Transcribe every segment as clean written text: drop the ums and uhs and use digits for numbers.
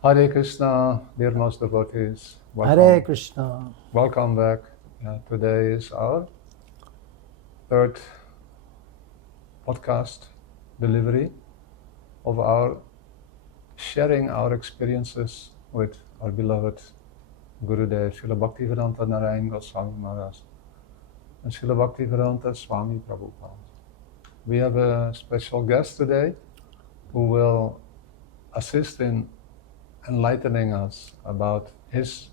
Hare Krishna, dear most devotees. Hare Krishna. Welcome back. Today is our third podcast delivery of our sharing our experiences with our beloved Gurudev, Srila Bhaktivedanta Narayan Goswami Maharaj and Srila Bhaktivedanta Swami Prabhupada. We have a special guest today who will assist in enlightening us about his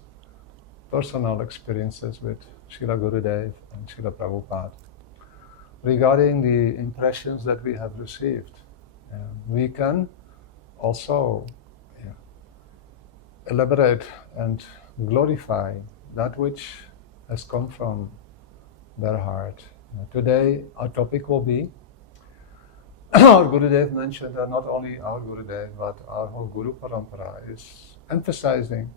personal experiences with Srila Gurudev and Srila Prabhupada regarding the impressions that we have received. We can also elaborate and glorify that which has come from their heart. Today our topic will be our Gurudev mentioned that not only our Gurudev but our whole Guru Parampara is emphasizing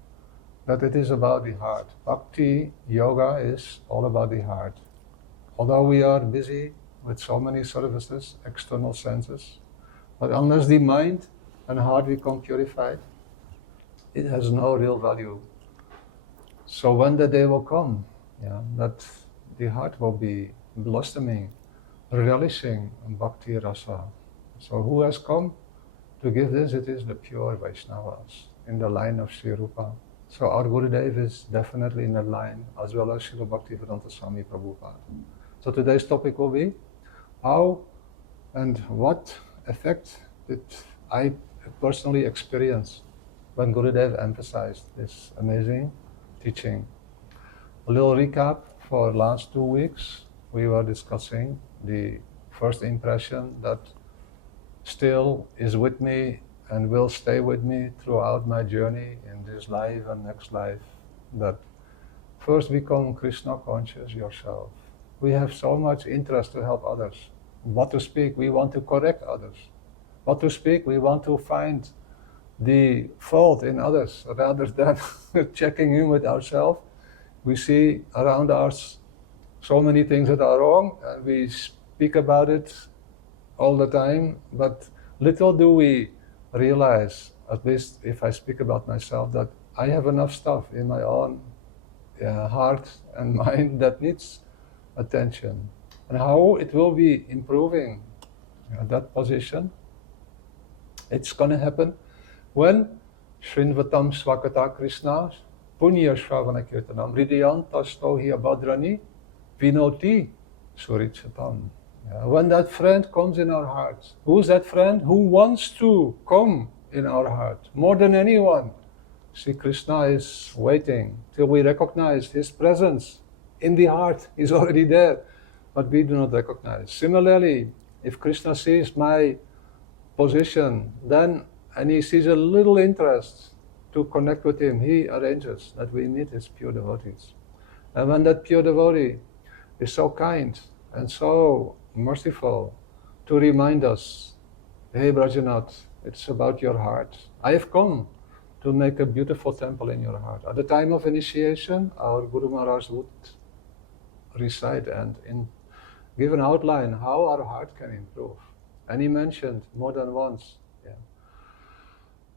that it is about the heart. Bhakti Yoga is all about the heart. Although we are busy with so many services, external senses, but unless the mind and heart become purified, it has no real value. So when the day will come, that the heart will be blossoming, relishing Bhakti Rasa. So who has come to give this? It is the pure Vaishnavas in the line of Sri Rupa. So our Gurudev is definitely in that line, as well as Srila Bhaktivedanta Swami Prabhupada. So today's topic will be how and what effect did I personally experience when Gurudev emphasized this amazing teaching. A little recap for last 2 weeks. We were discussing the first impression that still is with me and will stay with me throughout my journey in this life and next life, that first become Krishna conscious yourself. We have so much interest to help others. What to speak, we want to correct others. What to speak, we want to find the fault in others rather than checking in with ourselves. We see around us so many things that are wrong and we speak about it all the time, but little do we realize, at least if I speak about myself, that I have enough stuff in my own heart and mind that needs attention. And how it will be improving that position, it's going to happen when Shrinvatam Swakata Krishna Punya Shravana Kirtanam Hridayantas Tohi Abhadrani Vinoti Surichatam. When that friend comes in our hearts, who's that friend? Who wants to come in our heart more than anyone? Sri Krishna is waiting till we recognize his presence in the heart. He's already there, but we do not recognize. Similarly, if Krishna sees my position, then and he sees a little interest to connect with him, he arranges that we meet his pure devotees. And when that pure devotee is so kind and so merciful to remind us, hey Brajanath, it's about your heart. I have come to make a beautiful temple in your heart. At the time of initiation, our Guru Maharaj would recite and give an outline how our heart can improve. And he mentioned more than once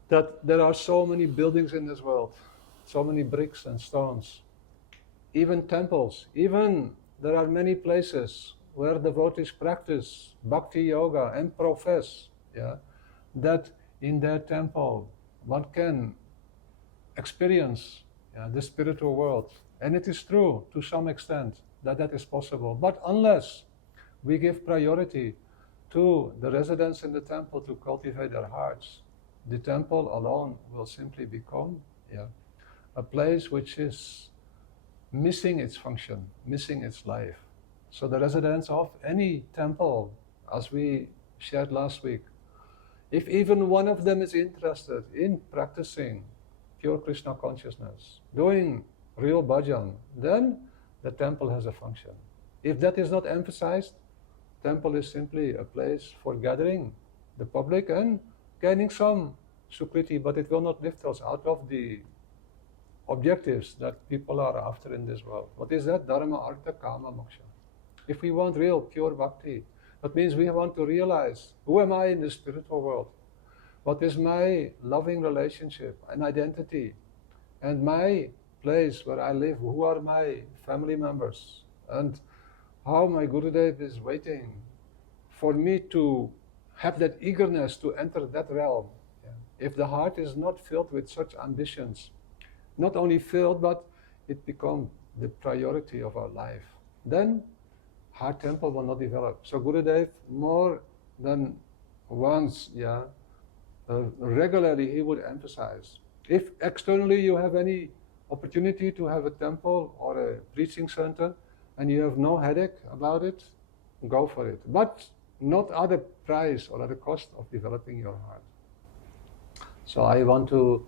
that there are so many buildings in this world, so many bricks and stones, even temples, even there are many places where devotees practice bhakti yoga and profess that in their temple one can experience the spiritual world. And it is true to some extent that is possible. But unless we give priority to the residents in the temple to cultivate their hearts, the temple alone will simply become a place which is missing its function, missing its life. So the residents of any temple, as we shared last week, if even one of them is interested in practicing pure Krishna consciousness, doing real bhajan, then the temple has a function. If that is not emphasized, temple is simply a place for gathering the public and gaining some sukriti, but it will not lift us out of the objectives that people are after in this world. What is that? Dharma, artha, kama, moksha. If we want real, pure bhakti, that means we want to realize, who am I in the spiritual world? What is my loving relationship and identity? And my place where I live, who are my family members? And how my Gurudev is waiting for me to have that eagerness to enter that realm. Yeah. If the heart is not filled with such ambitions, not only filled, but it becomes the priority of our life, then heart temple will not develop. So Gurudev, more than once, regularly he would emphasize, if externally you have any opportunity to have a temple or a preaching center and you have no headache about it, go for it. But not at the price or at the cost of developing your heart. So I want to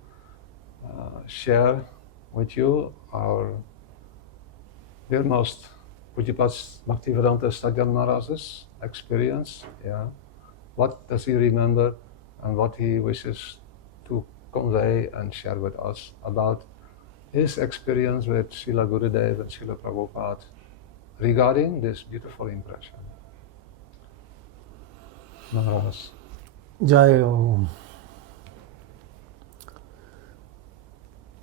share with you our dearmost Pujipat Bhaktivedanta Sajjan Maharaja's experience. Yeah. What does he remember and what he wishes to convey and share with us about his experience with Srila Gurudev and Srila Prabhupada regarding this beautiful impression. Maharaj. Jai Om.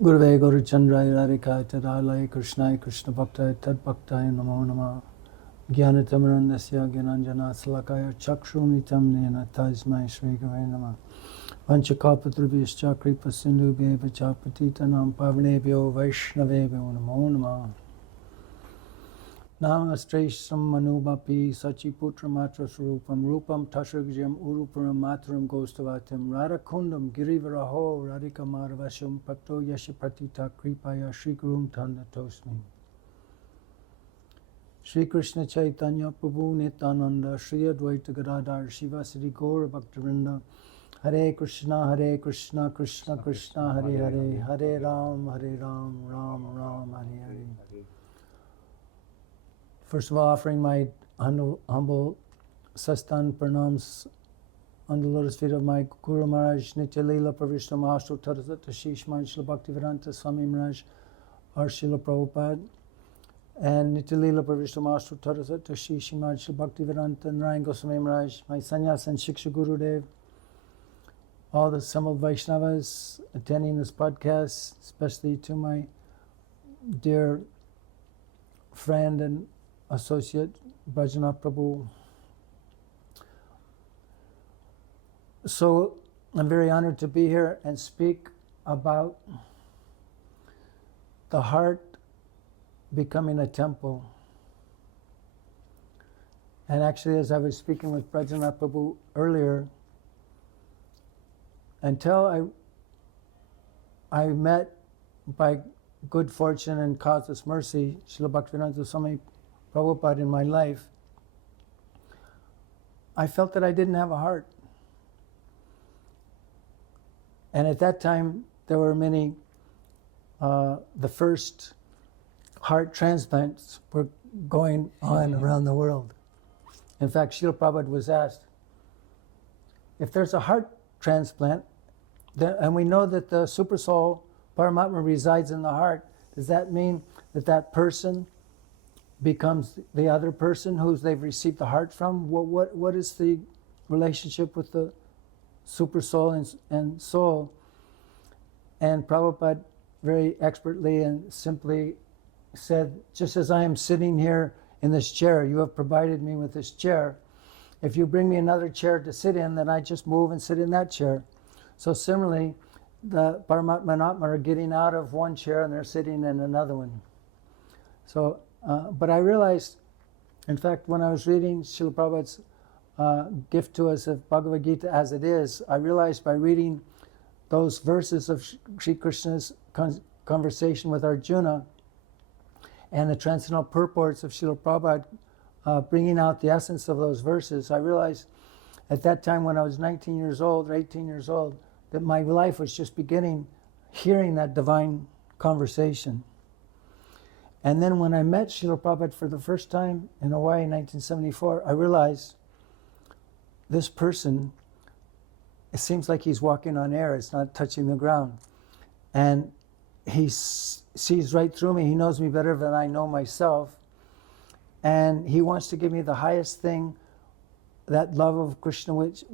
Gurave Guru Chandrai Radhikaya Tadalaya Krishnaya Krishna Bhaktaya Tad Bhaktaya Namo Nama Jnanatamarandasya Gyananjana Salakaya Chakshrumitam Nena Tasmai Shri Gurave Nama Vanchakalpatrubhyascha Kripa Sindhubhyeva Chapatitanam Pavanebhyo Vaishnavebhyo Namo Nama Namastresham Manubapi Sachiputra Matra Swarupam Rupam Tashragajam Uruparam Matram Gostavatim Radhakundam Girivaraho Radhika Madhavasham Pakto Yashapatita Kripaya Shri Gurum Tanda Tosmi Shri Krishna Chaitanya Prabhu Nityananda Shri Advaita Gadadhar Shiva Sri Gaura Bhaktivinoda Hare Krishna Krishna Krishna Hare Hare Hare Ram Ram Ram Hare Hare. First of all, offering my humble sastan pranams on the lotus feet of my Guru Maharaj, Nitya Leela Pravishna Mahashtra Tadasat Ashish Man Srila Bhaktivedanta Swami Maharaj, or Srila Prabhupada, and Nitya Leela Pravishna Mahashtra Tadasat Ashish Man Srila Bhaktivedanta Narayan Goswami Maharaj, my Sannyas and Shiksha Gurudev, all the assembled Vaishnavas attending this podcast, especially to my dear friend and associate Bhajana Prabhu. So I'm very honored to be here and speak about the heart becoming a temple. And actually, as I was speaking with Bhajana Prabhu earlier, until I met, by good fortune and causeless mercy, Srila Bhaktivedanta Swami Prabhupada in my life, I felt that I didn't have a heart. And at that time, there were many, the first heart transplants were going on around the world. In fact, Srila Prabhupada was asked, if there's a heart transplant, and we know that the Super Soul Paramatma resides in the heart, does that mean that that person becomes the other person whose they've received the heart from? What is the relationship with the Super Soul and Soul? And Prabhupada very expertly and simply said, just as I am sitting here in this chair, you have provided me with this chair. If you bring me another chair to sit in, then I just move and sit in that chair. So similarly, the Paramatma and Atma are getting out of one chair and they're sitting in another one. So, but I realized, in fact, when I was reading Srila Prabhupada's gift to us of Bhagavad Gita as it is, I realized by reading those verses of Sri Krishna's conversation with Arjuna and the transcendental purports of Srila Prabhupada bringing out the essence of those verses, I realized at that time when I was 19 years old or 18 years old, that my life was just beginning hearing that divine conversation. And then when I met Srila Prabhupada for the first time in Hawaii in 1974, I realized this person, it seems like he's walking on air, it's not touching the ground. And he sees right through me, he knows me better than I know myself. And he wants to give me the highest thing, that love of Krishna, which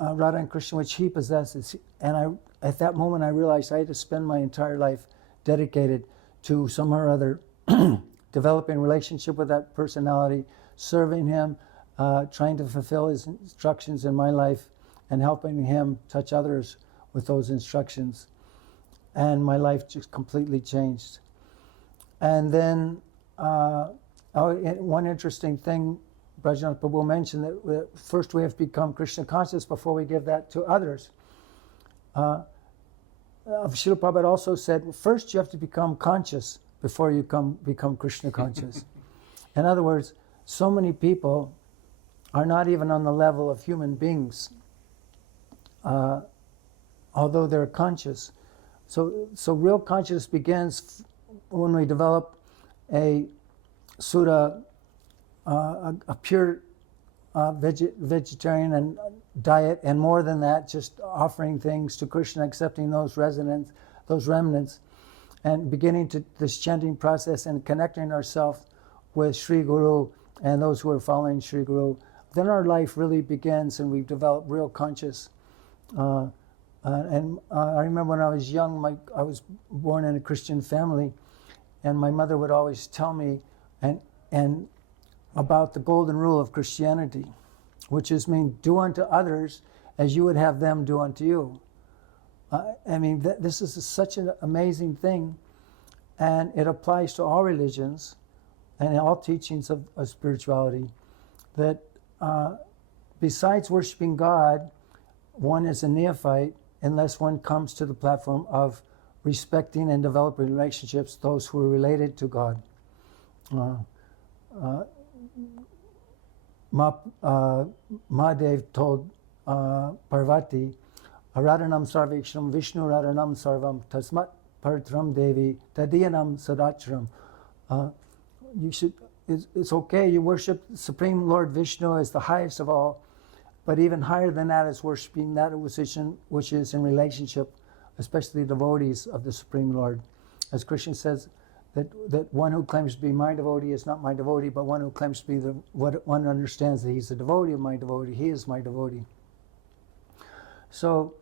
Radha and Krishna, which he possesses. And at that moment, I realized I had to spend my entire life dedicated to somehow or other developing a relationship with that personality, serving him, trying to fulfill his instructions in my life, and helping him touch others with those instructions. And my life just completely changed. And then one interesting thing, Brajanath Prabhu mentioned that first we have to become Krishna conscious before we give that to others. Srila Prabhupada also said, first you have to become conscious before you become Krishna conscious. In other words, so many people are not even on the level of human beings, although they're conscious. So real consciousness begins when we develop a Sura, a pure vegetarian and diet, and more than that, just offering things to Krishna, accepting those remnants, and beginning to this chanting process and connecting ourselves with Sri Guru and those who are following Sri Guru. Then our life really begins, and we've developed real conscious. I remember when I was young, I was born in a Christian family, and my mother would always tell me and about the golden rule of Christianity, which is do unto others as you would have them do unto you. This is such an amazing thing, and it applies to all religions and all teachings of spirituality, that besides worshiping God, one is a neophyte unless one comes to the platform of respecting and developing relationships, those who are related to God. Mahadev told Parvati, Radhanam Sarveksham Vishnu Radhanam Sarvam Tasmat Paritram Devi Tadiyanam Sadachram. It's okay, you worship the Supreme Lord Vishnu as the highest of all, but even higher than that is worshiping that which is in relationship, especially devotees of the Supreme Lord. As Krishna says, that one who claims to be my devotee is not my devotee, but one who claims to be what one understands that he's the devotee of my devotee, he is my devotee. So,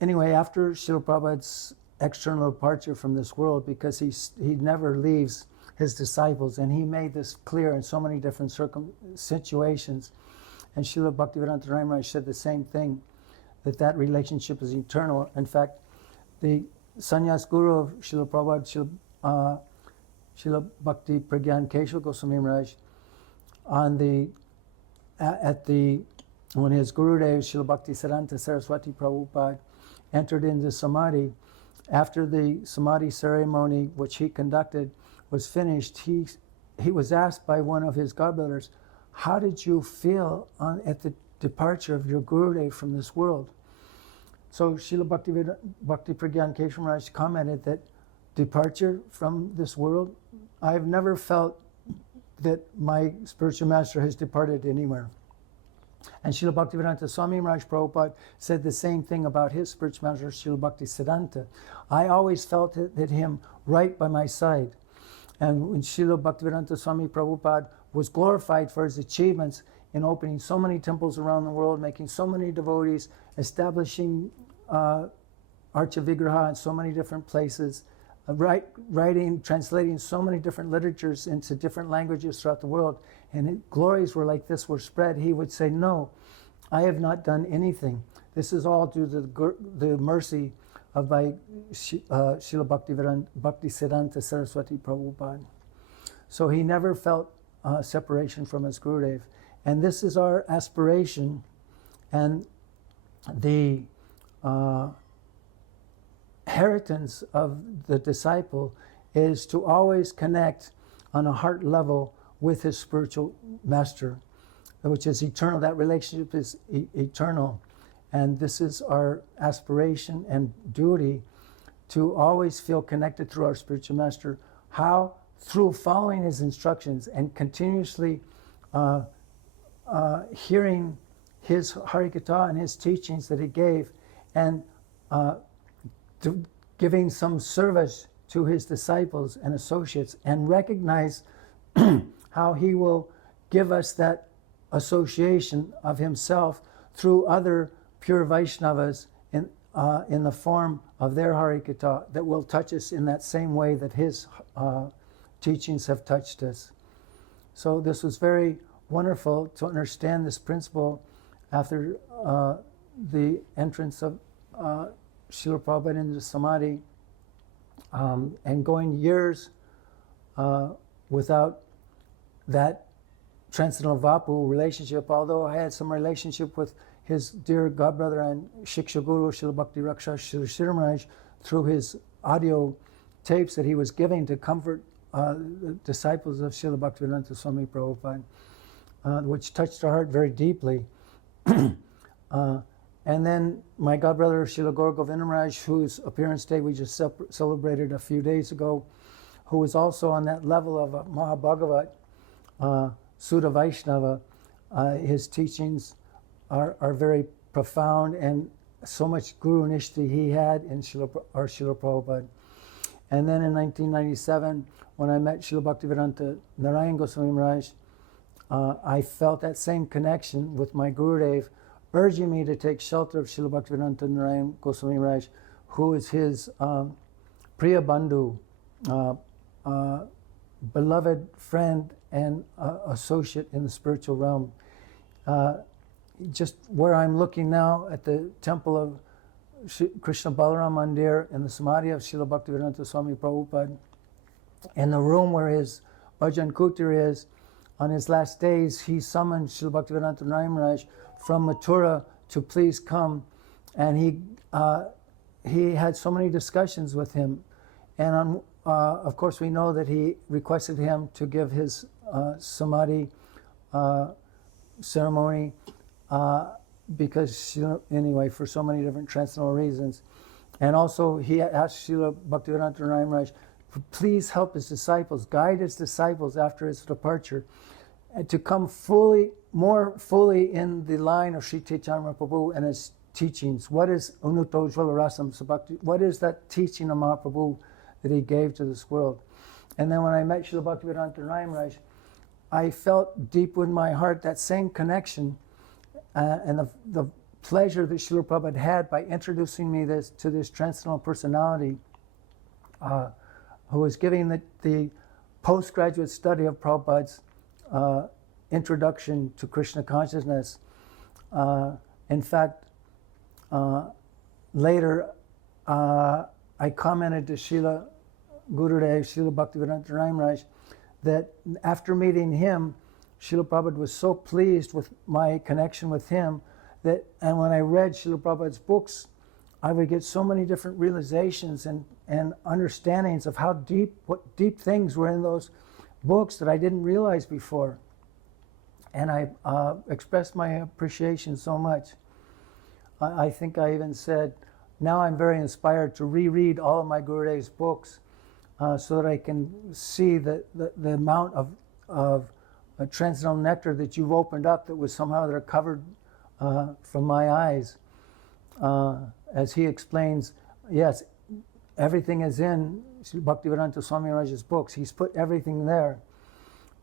anyway, after Srila Prabhupada's external departure from this world, because he never leaves his disciples, and he made this clear in so many different situations, and Srila Bhaktivedanta Maharaj said the same thing, that relationship is eternal. In fact, the sannyas guru of Srila Prabhupada, Srila Bhakti Pragyan Keshava Goswami Maharaj, when his Gurudev, Srila Bhakti Siddhanta Saraswati Prabhupada, entered into Samadhi, after the Samadhi ceremony which he conducted was finished, he was asked by one of his godbrothers, how did you feel at the departure of your Gurudev from this world? So Srila Bhakti Pragyan Keshava Maharaj commented that departure from this world, I have never felt that my spiritual master has departed anywhere. And Srila Bhaktivedanta Swami Maharaj Prabhupada said the same thing about his spiritual master, Srila Bhakti Siddhanta. I always felt that him right by my side. And when Srila Bhaktivedanta Swami Prabhupada was glorified for his achievements in opening so many temples around the world, making so many devotees, establishing Archa Vigraha in so many different places, writing, translating so many different literatures into different languages throughout the world, and glories were like this were spread, he would say, no, I have not done anything. This is all due to the mercy of my Srila Bhakti Siddhanta Saraswati Prabhupada. So he never felt separation from his Gurudev. And this is our aspiration, and the inheritance of the disciple is to always connect on a heart level with his spiritual master, which is eternal. That relationship is eternal. And this is our aspiration and duty, to always feel connected through our spiritual master. How? Through following his instructions and continuously hearing his Harikatha and his teachings that he gave, and giving some service to his disciples and associates, and recognize how he will give us that association of himself through other pure Vaishnavas in the form of their Harikatha that will touch us in that same way that his teachings have touched us. So this was very wonderful to understand this principle after the entrance of Srila Prabhupada into Samadhi, and going years without that transcendental Vapu relationship, although I had some relationship with his dear godbrother and Shiksha Guru, Srila Bhakti Raksha Srila Sridhar Maharaj, through his audio tapes that he was giving to comfort the disciples of Srila Bhaktivedanta Swami Prabhupada, which touched our heart very deeply. And then my godbrother Srila Gaur Govinda Maharaj, whose appearance day we just celebrated a few days ago, who was also on that level of a Mahabhagavat, Sudha Vaishnava. His teachings are very profound, and so much Guru Nishti he had in Srila Prabhupada. And then in 1997, when I met Srila Bhaktivedanta Narayan Goswami Maharaj, I felt that same connection with my Gurudev, urging me to take shelter of Srila Bhaktivedanta Narayan Goswami Maharaj, who is his Priya Bandhu, beloved friend and associate in the spiritual realm. Just where I'm looking now at the temple of Krishna Balaram Mandir in the Samadhi of Srila Bhaktivedanta Swami Prabhupada, in the room where his Bhajan Kutir is, on his last days, he summoned Srila Bhaktivedanta Narayan Maharaj from Mathura to please come, and he had so many discussions with him, and of course we know that he requested him to give his Samadhi ceremony because, anyway, for so many different transcendental reasons. And also he asked Srila Bhaktivedanta Narayan Maharaj, please help his disciples, guide his disciples after his departure, and to come more fully in the line of Sri Chaitanya Mahaprabhu and his teachings. What is Unuto Jvala Rasam Sabhakti? What is that teaching of Mahaprabhu that he gave to this world? And then when I met Srila Bhaktivedanta Narayan Maharaj, I felt deep in my heart that same connection and the pleasure that Srila Prabhupada had by introducing me to this transcendental personality who was giving the postgraduate study of Prabhupada's introduction to Krishna consciousness. In fact, later I commented to Srila Gurudev, Srila Bhaktivedanta Narayan Maharaj, that after meeting him, Srila Prabhupada was so pleased with my connection with him and when I read Srila Prabhupada's books, I would get so many different realizations and understandings of what deep things were in those books that I didn't realize before. And I expressed my appreciation so much. I think I even said, now I'm very inspired to reread all of my Gurudev's books so that I can see the amount of transcendental nectar that you've opened up that was somehow they're covered from my eyes. As he explains, yes, everything is in Bhaktivedanta Swami Maharaj's books. He's put everything there,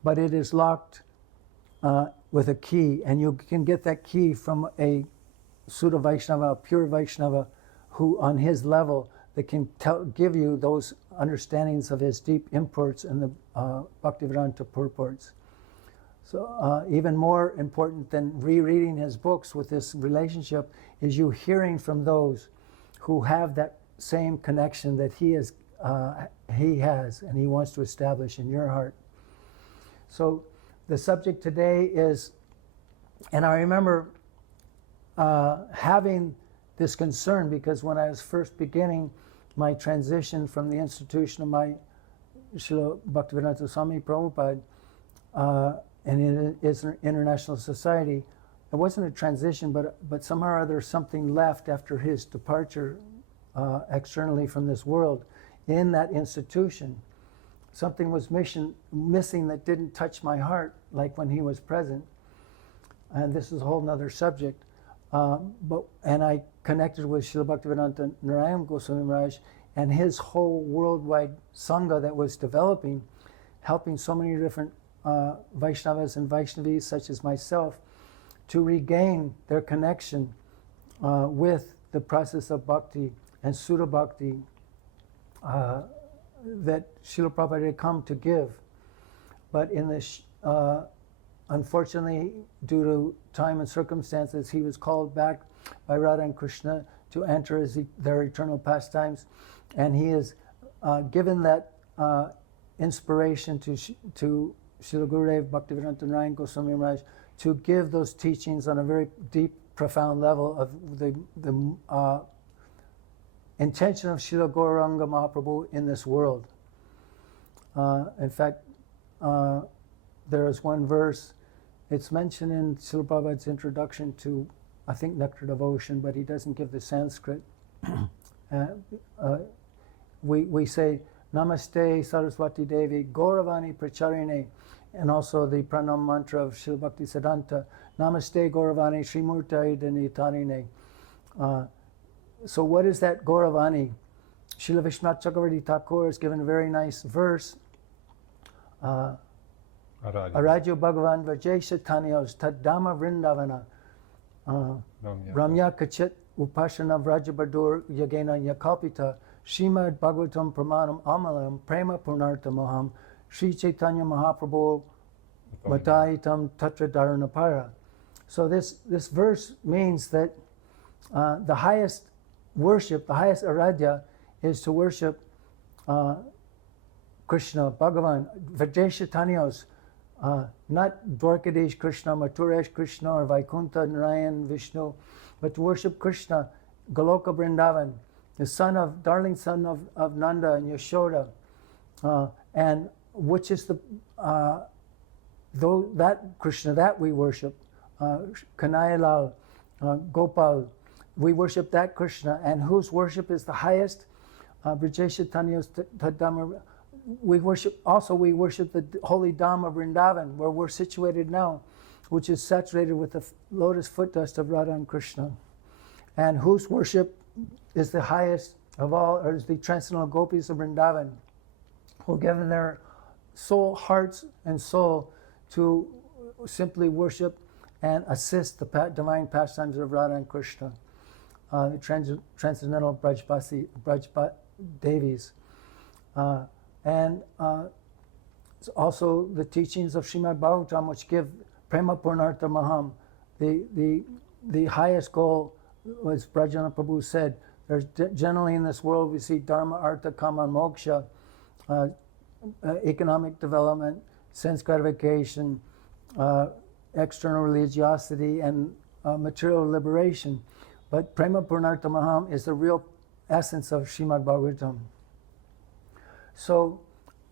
but it is locked with a key, and you can get that key from a Sudha Vaishnava, a pure Vaishnava, who on his level, that can give you those understandings of his deep imports and the Bhaktivedanta purports. So even more important than rereading his books with this relationship is you hearing from those who have that same connection that he has and he wants to establish in your heart. So the subject today is, and I remember having this concern because when I was first beginning my transition from the institution of my Srila Bhaktivedanta Swami Prabhupada and in his international society, it wasn't a transition, but somehow or other something left after his departure externally from this world in that institution. Something was missing that didn't touch my heart like when he was present. And this is a whole nother subject. And I connected with Srila Bhaktivedanta Narayan Goswami Maharaj and his whole worldwide Sangha that was developing, helping so many different Vaishnavas and Vaishnavis such as myself to regain their connection with the process of bhakti and Sura Bhakti that Srila Prabhupada had come to give. But in this, unfortunately, due to time and circumstances, he was called back by Radha and Krishna to enter their eternal pastimes, and he is given that inspiration to Srila Gurudev Bhaktivedanta Narayan Goswami Maharaj to give those teachings on a very deep, profound level of the intention of Srila Gauranga Mahaprabhu in this world. In fact, there is one verse, it's mentioned in Srila Prabhupada's introduction to, I think, Nectar Devotion, but he doesn't give the Sanskrit. We say, Namaste Saraswati Devi Gauravani Pracharine, and also the pranam mantra of Srila Bhakti Siddhanta, Namaste Gauravani Srimurtai Danitarine. So what is that Gauravani? Srila Vishwanath Chakravarti Thakur has given a very nice verse. Arajo Bhagavan Vajesha Tanyos Tadama Vrindavana Ramya Kachit Upashana Vrajabadur Yagena Yakalpita Srimad Bhagavatam Pramanam Amalam Prema Purnartha Moham Sri Chaitanya Mahaprabhu Mataitam Tatra Dharanapara. So this verse means that the highest worship, the highest aradhya is to worship Krishna, Bhagavan, Vajesha Tanyos, not Dwarkadish Krishna, Mathuresh Krishna, or Vaikuntha, Narayan, Vishnu, but to worship Krishna, Goloka Vrindavan, the darling son of Nanda and Yashoda, and which is that Krishna that we worship, Kanayalal, Gopal, we worship that Krishna, and whose worship is the highest, Brajesha Tanyos Tadama. We worship the holy Dham of Vrindavan, where we're situated now, which is saturated with the lotus foot dust of Radha and Krishna, and whose worship is the highest of all, or is the transcendental gopis of Vrindavan, who have given their soul, hearts, and soul to simply worship and assist the divine pastimes of Radha and Krishna, the transcendental Braj Devis. And also the teachings of Srimad Bhagavatam, which give Prema Purnartha Maham, the highest goal, as Brajana Prabhu said. There's generally in this world we see Dharma, Artha, Kama, Moksha, economic development, sense gratification, external religiosity, and material liberation. But Prema Purnartha Maham is the real essence of Srimad Bhagavatam. So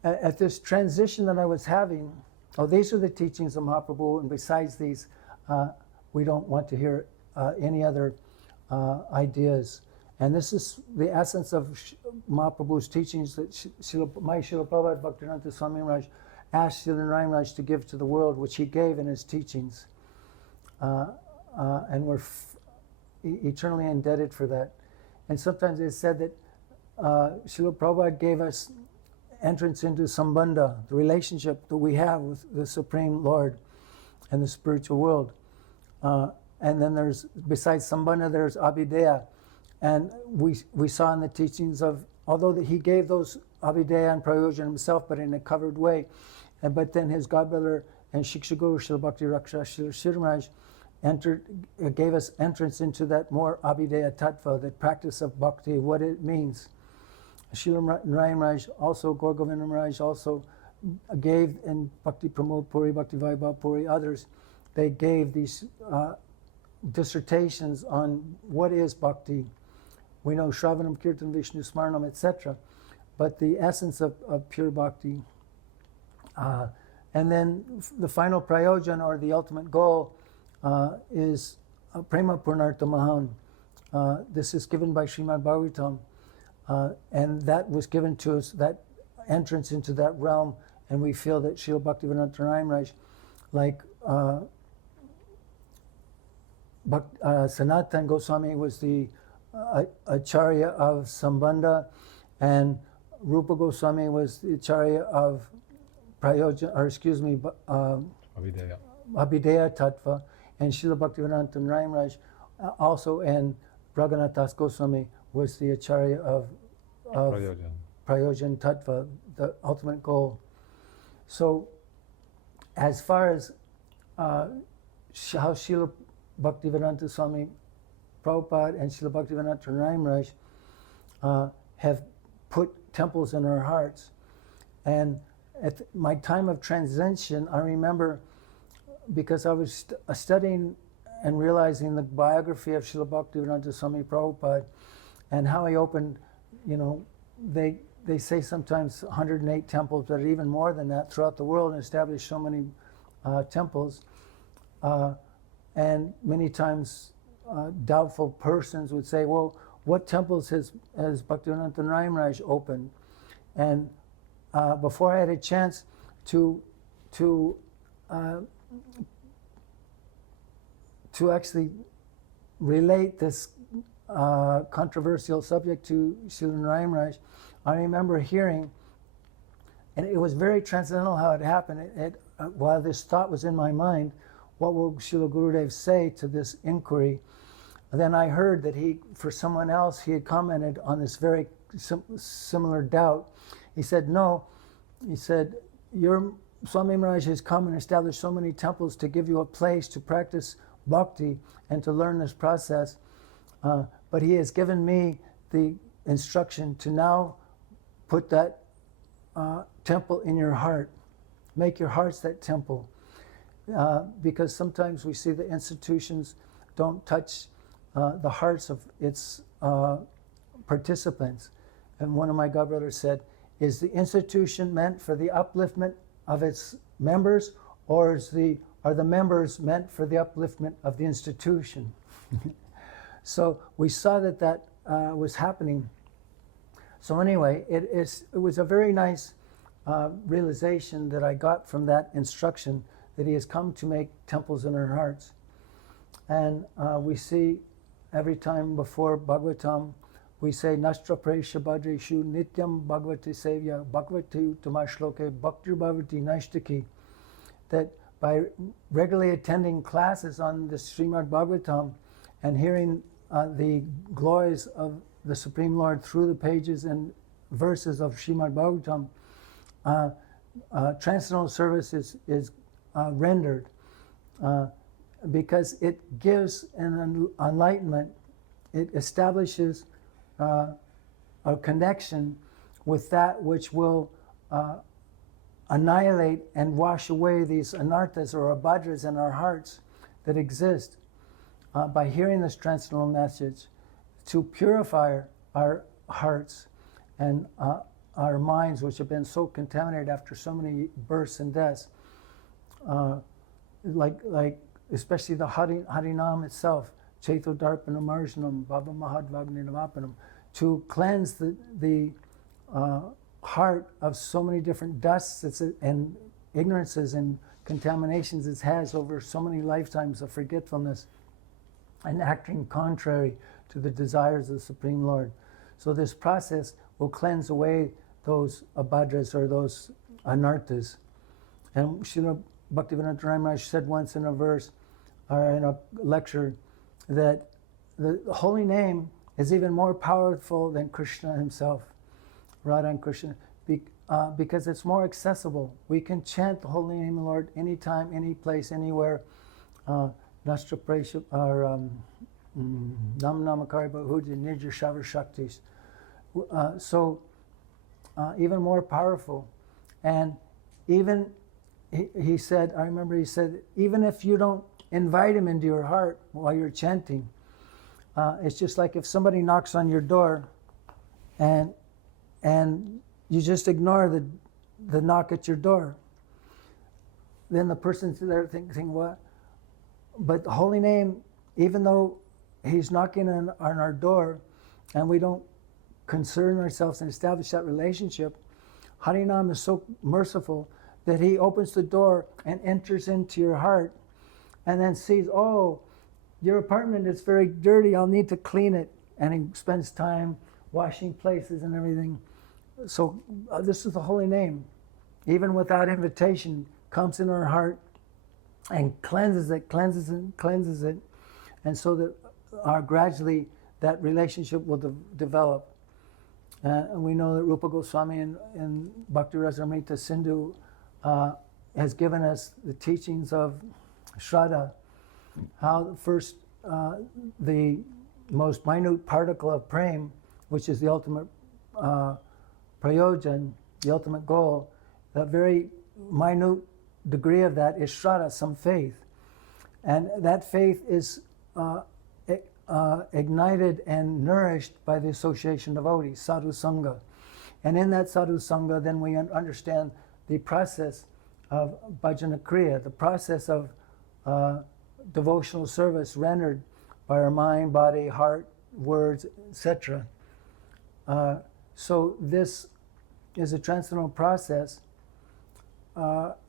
at this transition that I was having, these are the teachings of Mahaprabhu, and besides these, we don't want to hear any other ideas. And this is the essence of Mahaprabhu's teachings that my Srila Prabhupada Bhaktivedanta Swami Maharaj asked Srila Narayan Maharaj to give to the world, which he gave in his teachings. And we're eternally indebted for that. And sometimes it's said that Srila Prabhupada gave us entrance into Sambandha, the relationship that we have with the Supreme Lord and the spiritual world. And then there's, besides Sambandha, there's Abhideya. And we saw in the teachings of, although that he gave those Abhideya and Prayojan himself, but in a covered way, but then his godbrother and Shikshaguru, Srila Bhakti Raksha, Srila Maharaj, gave us entrance into that more Abhideya Tattva, the practice of bhakti, what it means. Srila Narayan Maharaj, also Gaur Govinda Maharaj, also gave, and Bhakti Pramod Puri, Bhakti Vaibhav Puri, others, they gave these dissertations on what is bhakti. We know Shravanam, Kirtan, Vishnu, Smaranam, etc. But the essence of pure bhakti. And then the final prayojan, or the ultimate goal, is Prema Purnartha Maham. This is given by Srimad Bhagavatam. And that was given to us, that entrance into that realm, and we feel that Srila Bhaktivedanta Narayan Maharaj, like Sanatan Goswami was the Acharya of Sambandha, and Rupa Goswami was the Acharya of Abhideya Tattva, and Srila Bhaktivedanta Maharaj, also, and Raghunath Das Goswami was the Acharya of Prayojan. Prayojan Tattva, the ultimate goal. So, as far as how Srila Bhaktivedanta Swami Prabhupada and Srila Bhaktivedanta Maharaj have put temples in our hearts, and at my time of transition, I remember, because I was studying and realizing the biography of Srila Bhaktivedanta Swami Prabhupada and how he opened, they say sometimes 108 temples, but even more than that throughout the world, and established so many temples. And many times doubtful persons would say, well, what temples has Bhaktivedanta Maharaj opened? And before I had a chance to actually relate this controversial subject to Srila Maharaj, I remember hearing, and it was very transcendental how it happened. While this thought was in my mind, what will Srila Gurudev say to this inquiry? Then I heard that for someone else, he had commented on this very similar doubt. He said, no, he said, your Swami Maharaj has come and established so many temples to give you a place to practice bhakti and to learn this process. But he has given me the instruction to now put that temple in your heart. Make your hearts that temple. Because sometimes we see the institutions don't touch the hearts of its participants. And one of my godbrothers said, is the institution meant for the upliftment of its members, or are the members meant for the upliftment of the institution? So we saw that was happening. So anyway, it was a very nice realization that I got from that instruction, that he has come to make temples in our hearts. And we see every time before Bhagavatam, we say, Nastra Presha Bhadreshu Nityam Bhagavati Sevya Bhagavati Tamashloke Bhaktir Bhavati Naishtaki, that by regularly attending classes on the Srimad Bhagavatam and hearing the glories of the Supreme Lord through the pages and verses of Srimad Bhagavatam, transcendental service is rendered because it gives an enlightenment. It establishes a connection with that which will annihilate and wash away these anarthas or abhadras in our hearts that exist by hearing this transcendental message, to purify our hearts and our minds, which have been so contaminated after so many births and deaths, like especially the Harinam itself, Chaito Darpanam Arjanam Bhava Mahadvagni Navapanam, to cleanse the heart of so many different dusts and ignorances and contaminations it has over so many lifetimes of forgetfulness and acting contrary to the desires of the Supreme Lord. So this process will cleanse away those abhadras or those anarthas. And Srila Bhaktivedanta Maharaj said once in a verse or in a lecture that the holy name is even more powerful than Krishna himself, Radha and Krishna, because it's more accessible. We can chant the holy name of the Lord anytime, any place, anywhere. Nastra Presha or Nam Namakari Bahuja Nirja Shavar Shaktis. So even more powerful. And even he said, I remember he said, even if you don't invite him into your heart while you're chanting, it's just like if somebody knocks on your door and you just ignore the knock at your door, then the person's there thinking, what? But the holy name, even though he's knocking on our door and we don't concern ourselves and establish that relationship, Harinam is so merciful that he opens the door and enters into your heart and then sees, oh, your apartment is very dirty, I'll need to clean it. And he spends time washing places and everything. So this is the holy name. Even without invitation, comes in our heart and cleanses it, and so that gradually that relationship will develop. And we know that Rupa Goswami in Bhakti Rasamrita Sindhu has given us the teachings of Shraddha, how first the most minute particle of prem, which is the ultimate prayojan, the ultimate goal, that very minute degree of that is Shraddha, some faith. And that faith is ignited and nourished by the association of devotees, sadhu sangha. And in that sadhu sangha, then we understand the process of bhajana kriya, the process of devotional service rendered by our mind, body, heart, words, etc. So this is a transcendental process,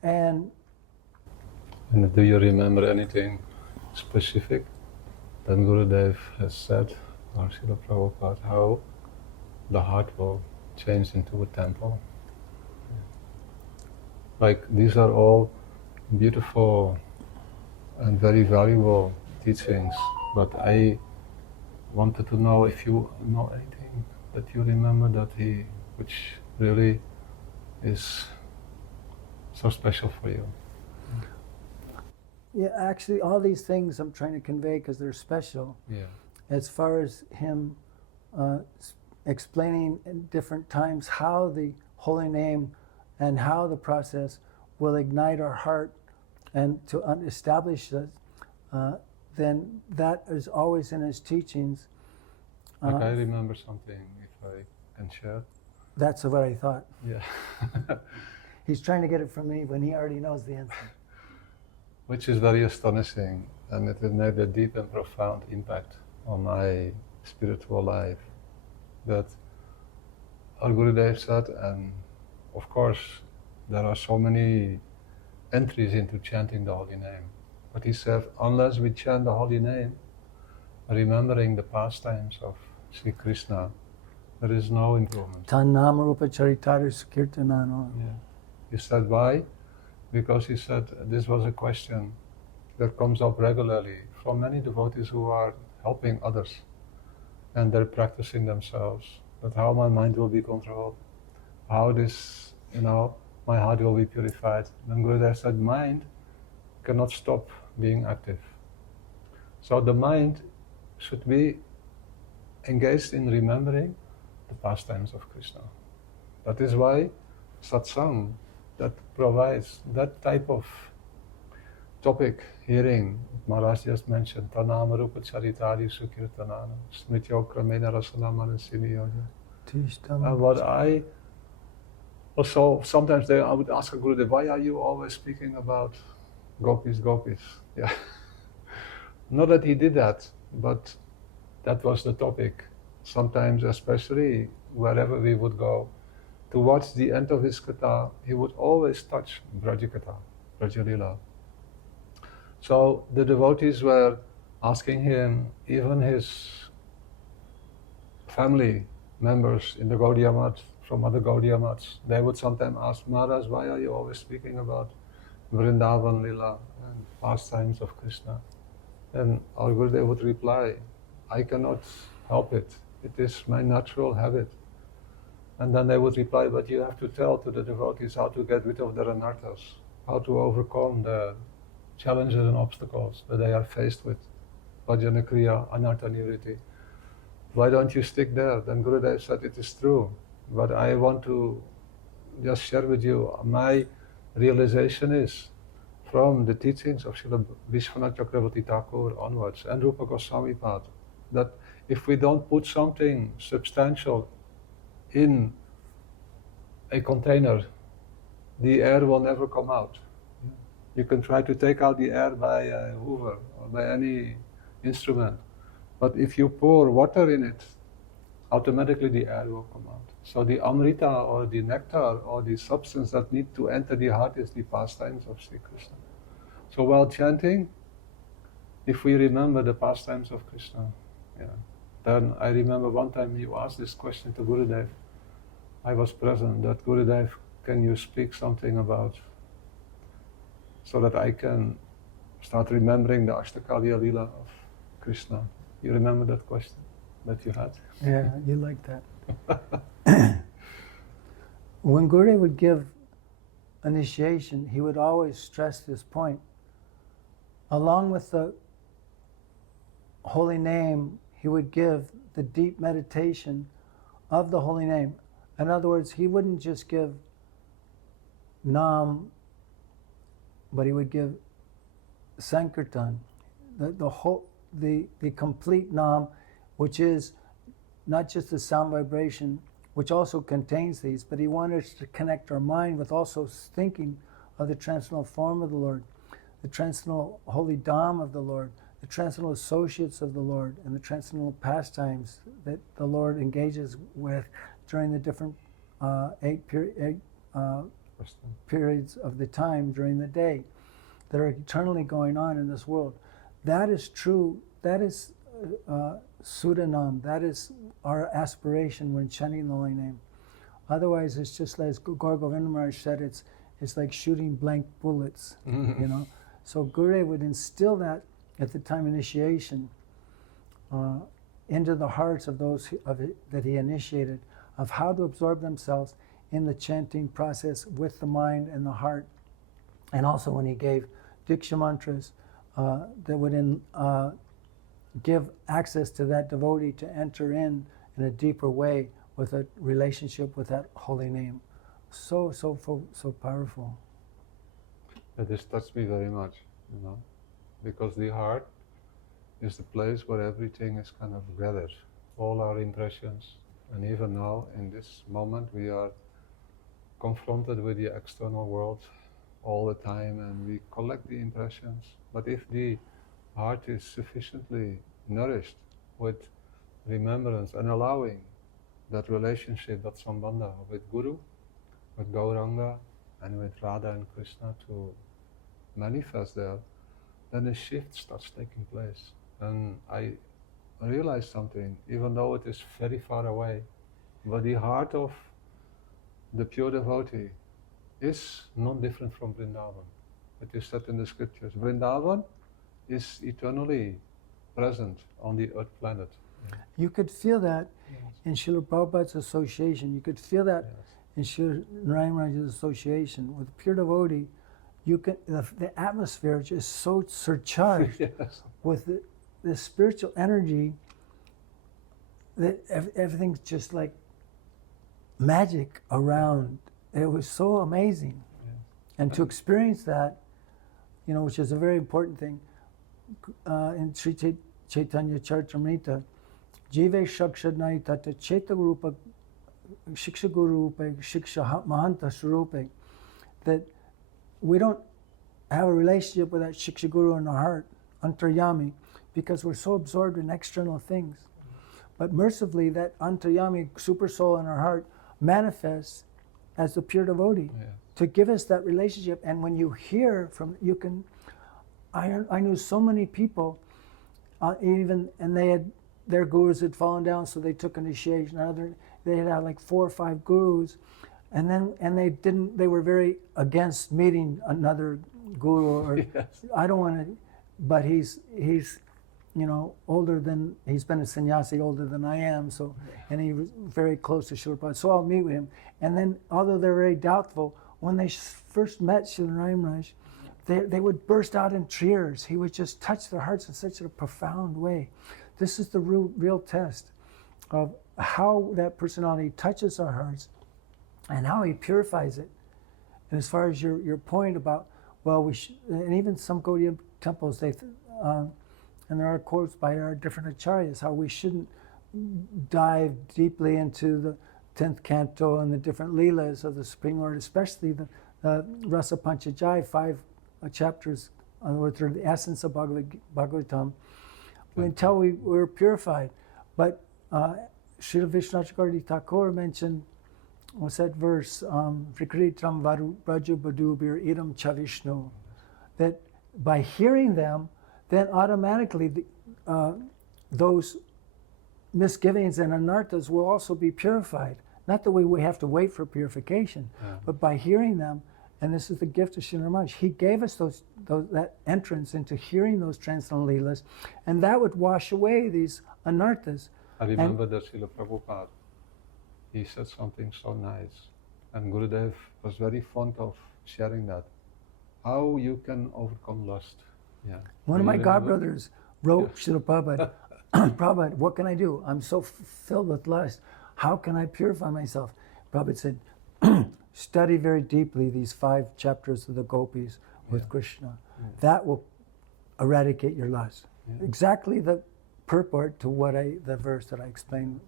and do you remember anything specific that Gurudev has said, or Srila Prabhupada, how the heart will change into a temple? Like, these are all beautiful and very valuable teachings, but I wanted to know if you know anything that you remember which really is so special for you. Yeah, actually, all these things I'm trying to convey because they're special. Yeah. As far as him explaining in different times how the holy name and how the process will ignite our heart and to establish it, then that is always in his teachings. Like, I remember something, if I can share. That's what I thought. Yeah. He's trying to get it from me when he already knows the answer. Which is very astonishing, and it has made a deep and profound impact on my spiritual life. That our Gurudev said, and of course there are so many entries into chanting the holy name, but he said, unless we chant the holy name, remembering the pastimes of Sri Krishna, there is no improvement. Tannama rupa charitari sukirtanano. Yeah. He said, why? Because he said this was a question that comes up regularly from many devotees who are helping others, and they're practicing themselves, that how my mind will be controlled, how this, my heart will be purified. And Gurudev said, mind cannot stop being active. So the mind should be engaged in remembering the pastimes of Krishna. That is why satsang, that provides that type of topic, hearing, Maharaj just mentioned, Tanama Rupa Charitari Sukirtanana, Smrityo Kramena Rasanamana Siniyoja. And what I also, sometimes I would ask a Gurudev, why are you always speaking about gopis? Yeah. Not that he did that, but that was the topic. Sometimes, especially wherever we would go, towards the end of his katha, he would always touch Brajakatha, Brajalila. So the devotees were asking him, even his family members in the Gaudiya Math, from other Gaudiya Maths, they would sometimes ask, Maharaj, why are you always speaking about Vrindavan Lila and pastimes of Krishna? And our Gurudev would reply, I cannot help it. It is my natural habit. And then they would reply, but you have to tell to the devotees how to get rid of their anarthas, how to overcome the challenges and obstacles that they are faced with. Bhajana Kriya, Anartha Nivritti. Why don't you stick there? Then Gurudev said, it is true, but I want to just share with you, my realization is, from the teachings of Srila Vishwanath Chakravarti Thakur onwards, and Rupa Goswami Pad, that if we don't put something substantial in a container, the air will never come out. You can try to take out the air by a hoover or by any instrument, but if you pour water in it, automatically the air will come out. So the amrita or the nectar or the substance that need to enter the heart is the pastimes of Sri Krishna. So while chanting, if we remember the pastimes of Krishna, then I remember one time you asked this question to Gurudev. I was present, that Gurudev, can you speak something about, so that I can start remembering the Ashtakaliya Lila of Krishna. You remember that question that you had? Yeah, you like that. When Gurudev would give initiation, he would always stress this point. Along with the holy name, he would give the deep meditation of the holy name. In other words, he wouldn't just give Nam, but he would give Sankirtan, the complete Nam, which is not just the sound vibration, which also contains these, but he wanted us to connect our mind with also thinking of the transcendental form of the Lord, the transcendental holy Dham of the Lord, the transcendental associates of the Lord, and the transcendental pastimes that the Lord engages with during the different eight periods of the time during the day that are eternally going on in this world. That is true. That is Sudanam. That is our aspiration when chanting the holy name. Otherwise, it's just as Gaur Govinda Maharaj said, it's like shooting blank bullets, you know. So Gurudev would instill that at the time of initiation into the hearts of those that he initiated, of how to absorb themselves in the chanting process with the mind and the heart. And also when he gave Diksha mantras that would give access to that devotee to enter in a deeper way with a relationship with that holy name. So powerful. This touched me very much, you know, because the heart is the place where everything is kind of gathered, all our impressions. And even now, in this moment, we are confronted with the external world all the time, and we collect the impressions. But if the heart is sufficiently nourished with remembrance and allowing that relationship, that sambandha with Guru, with Gauranga, and with Radha and Krishna to manifest there, then a shift starts taking place. And I realized something, even though it is very far away, but the heart of the pure devotee is not different from Vrindavan. It is said in the scriptures, Vrindavan is eternally present on the earth planet. You could feel that in Srila Prabhupada's association. You could feel that in Srila Narayana Maharaj's association. With pure devotee, you can the atmosphere is so surcharged with the spiritual energy that everything's just like magic around. It was so amazing. And to experience that, you know, which is a very important thing, in Sri Chaitanya Charitamrita, Jive Shakshadnai Tata Chaita Rupa Shiksha Guru Rupa Shiksha Mahanta Swarupe, that we don't have a relationship with that Shiksha Guru in our heart, Antaryami, because we're so absorbed in external things. But mercifully, that Antaryami super soul in our heart manifests as the pure devotee to give us that relationship. And when you hear from, you can, I knew so many people, and they had, their gurus had fallen down, so they took initiation. They had like 4 or 5 gurus, and they were very against meeting another guru, or I don't want to, but he's you know, he's been a sannyasi older than I am, so, and he was very close to Srila Prabhupada, so I'll meet with him. And then, although they're very doubtful, when they first met Srila Narayana Maharaj, they would burst out in tears. He would just touch their hearts in such a profound way. This is the real test of how that personality touches our hearts and how he purifies it. And as far as your point about, well, and even some Gaudiya temples, and there are quotes by our different acharyas, how we shouldn't dive deeply into the 10th canto and the different leelas of the Supreme Lord, especially the Rasa Panchajaya, 5 chapters, which are the essence of Bhagavatam, until we were purified. But Srila Vishwanath Thakur mentioned, what's that verse? Vikritam Varu Braju Badubir Idam Chavishnu. That by hearing them, then automatically those misgivings and anarthas will also be purified. Not that we have to wait for purification, but by hearing them And this is the gift of Srila Maharaj. He gave us that entrance into hearing those transcendental leelas, and that would wash away these anarthas. I remember that Srila Prabhupada, he said something so nice, and Gurudev was very fond of sharing that. How you can overcome lust. Yeah. One of my godbrothers wrote Srila Prabhupada, Prabhupada, what can I do? I'm so filled with lust. How can I purify myself? Prabhupada said, study very deeply these 5 chapters of the gopis with Krishna. That will eradicate your lust. Exactly the purport to the verse that I explained.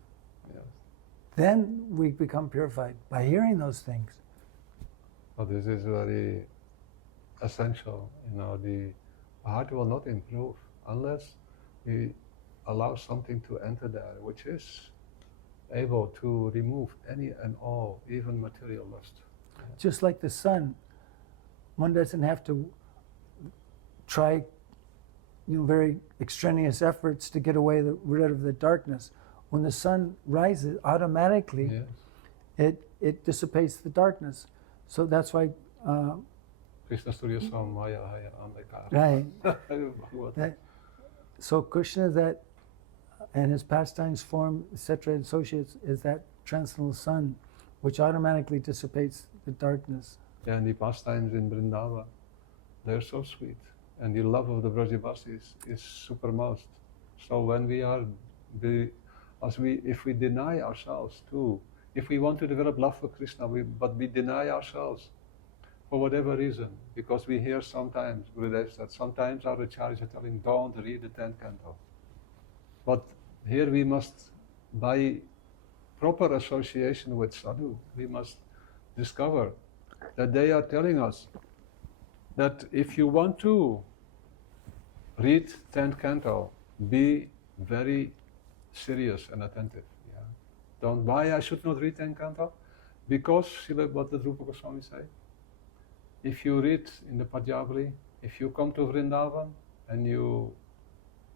Then we become purified by hearing those things. Well, this is very essential. The heart will not improve unless we allow something to enter there, which is able to remove any and all, even material lust. Just like the sun, one doesn't have to try very extraneous efforts to get rid of the darkness. When the sun rises, automatically it dissipates the darkness. So that's why Krishna Surya Samaya Haya Andhakara. Right. So Krishna, that and his pastimes, form, etc., associates, is that transcendental sun, which automatically dissipates the darkness. Yeah, and the pastimes in Vrindavan, they're so sweet. And the love of the Brajabasis is supermost. So when if we deny ourselves too, if we want to develop love for Krishna, but we deny ourselves for whatever reason, because we hear sometimes, Gurudev said, sometimes our acharyas are telling, don't read the 10th canto. But here we must, by proper association with sadhu, we must discover that they are telling us that if you want to read 10th canto, be very serious and attentive. Don't, why I should not read 10th canto? Because, what did Rupa Goswami say? If you read in the Padyavali, if you come to Vrindavan and you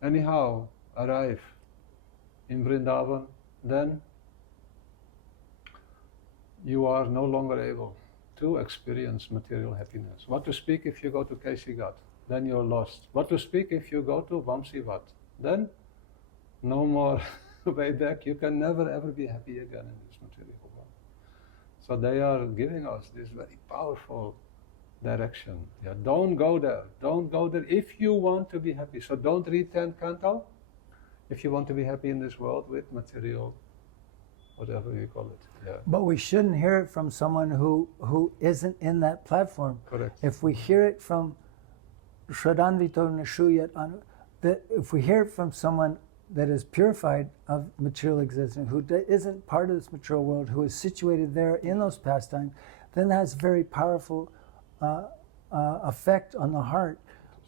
anyhow arrive in Vrindavan, then you are no longer able to experience material happiness. What to speak if you go to Kesighat? Then you're lost. What to speak if you go to Vamsivat? Then no more way back. You can never ever be happy again in this material world. So they are giving us this very powerful direction. Don't go there. Don't go there if you want to be happy. So don't read 10th canto if you want to be happy in this world with material, whatever you call it. But we shouldn't hear it from someone who isn't in that platform. Correct. If we hear it from Shradanvito Nashuyat, if we hear it from someone that is purified of material existence, who isn't part of this material world, who is situated there in those pastimes, then that has very powerful effect on the heart.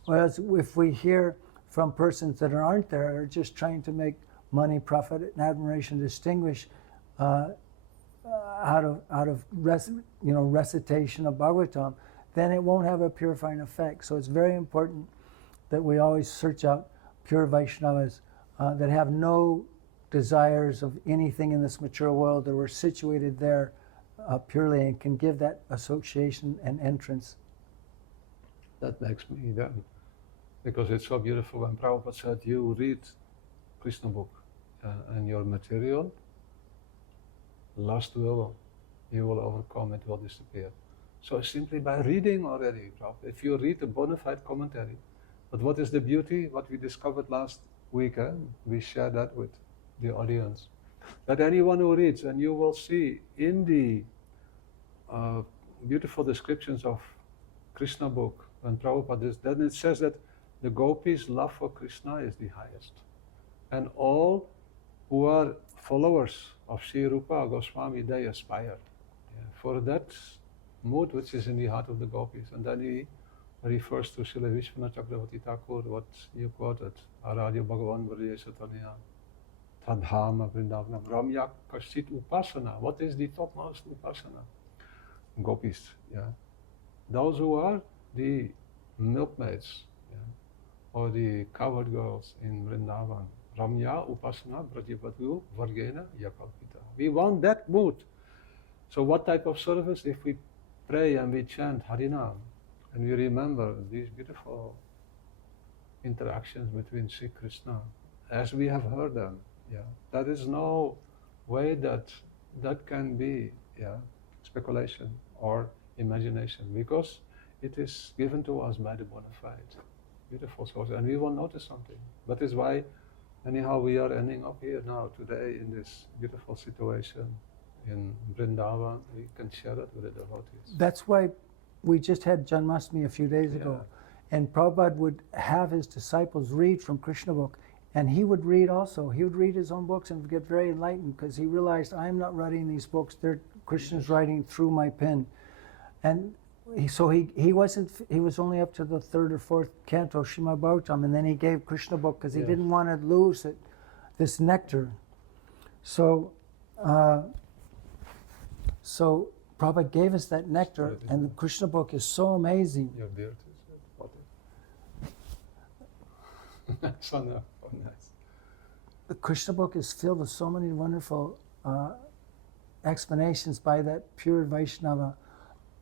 Whereas if we hear from persons that aren't there, are just trying to make money, profit, and admiration distinguish out of recitation of Bhagavatam, then it won't have a purifying effect. So it's very important that we always search out pure Vaishnavas that have no desires of anything in this material world, that were situated there purely and can give that association and entrance. That makes me then, because it's so beautiful when Prabhupada said, you read Krishna book and your material lust you will overcome, it will disappear. So simply by reading already, if you read a bona fide commentary, but what is the beauty, what we discovered last week, we share that with the audience, that anyone who reads, and you will see in the beautiful descriptions of Krishna book, when Prabhupada is, then it says that the gopis' love for Krishna is the highest. And all who are followers of Sri Rupa Goswami, they aspire for that mood which is in the heart of the gopis. And then he refers to Srila Vishwanath Chakravarti Thakur, what you quoted, Aradhya Bhagavan Varya Satanya, Tadhama Vrindavanam, Ramya Kasit Upasana. What is the topmost Upasana? Gopis, those who are the milkmaids, or the cowherd girls in Vrindavan. Ramya Upasana Brajapatu Vargena Yakalpita. We want that mood. So what type of service? If we pray and we chant Harinam, and we remember these beautiful interactions between Sri Krishna, as we have heard them, there is no way that can be speculation or imagination, because it is given to us by the bona fide, beautiful source, and we will notice something. That is why, anyhow, we are ending up here now today in this beautiful situation in Vrindavan. We can share it with the devotees. That's why we just had Janmashtami a few days ago, and Prabhupada would have his disciples read from Krishna book, and he would read also. He would read his own books and get very enlightened, because he realized, I'm not writing these books, Krishna's writing through my pen. And he was only up to the third or fourth canto, Srimad Bhagavatam, and then he gave Krishna book because he didn't want to lose it, this nectar. So Prabhupada gave us that nectar, and the Krishna book is so amazing. Your beard is what? So nice. The Krishna book is filled with so many wonderful explanations by that pure Vaishnava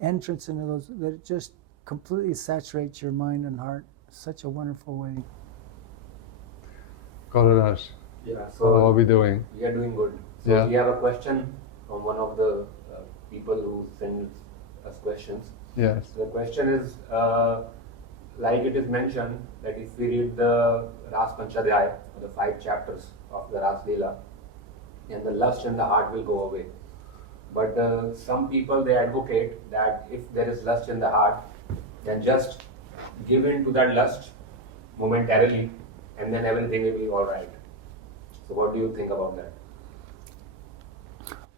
entrance into those, that it just completely saturates your mind and heart. Such a wonderful way. Kaviraj, so how are we doing? we are doing good. So we have a question from one of the people who send us questions. Yes. So the question is, like it is mentioned, that if we read the Ras Panchadhyaya, or the 5 chapters of the Ras Leela, then the lust in the heart will go away. But some people, they advocate that if there is lust in the heart, then just give in to that lust momentarily, and then everything will be all right. So what do you think about that?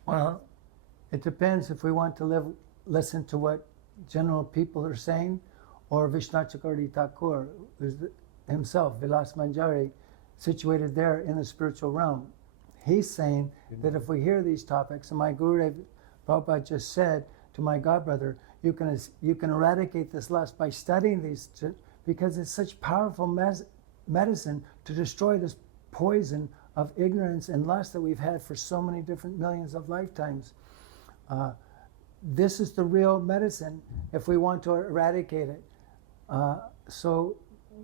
Well, it depends if we want to listen to what general people are saying, or Vishwanath Chakravarti Thakur, who's himself, Vilas Manjari, situated there in the spiritual realm. He's saying that if we hear these topics, and my Gurudev Prabhupada just said to my godbrother, you can eradicate this lust by studying these, because it's such powerful medicine to destroy this poison of ignorance and lust that we've had for so many different millions of lifetimes. This is the real medicine if we want to eradicate it. So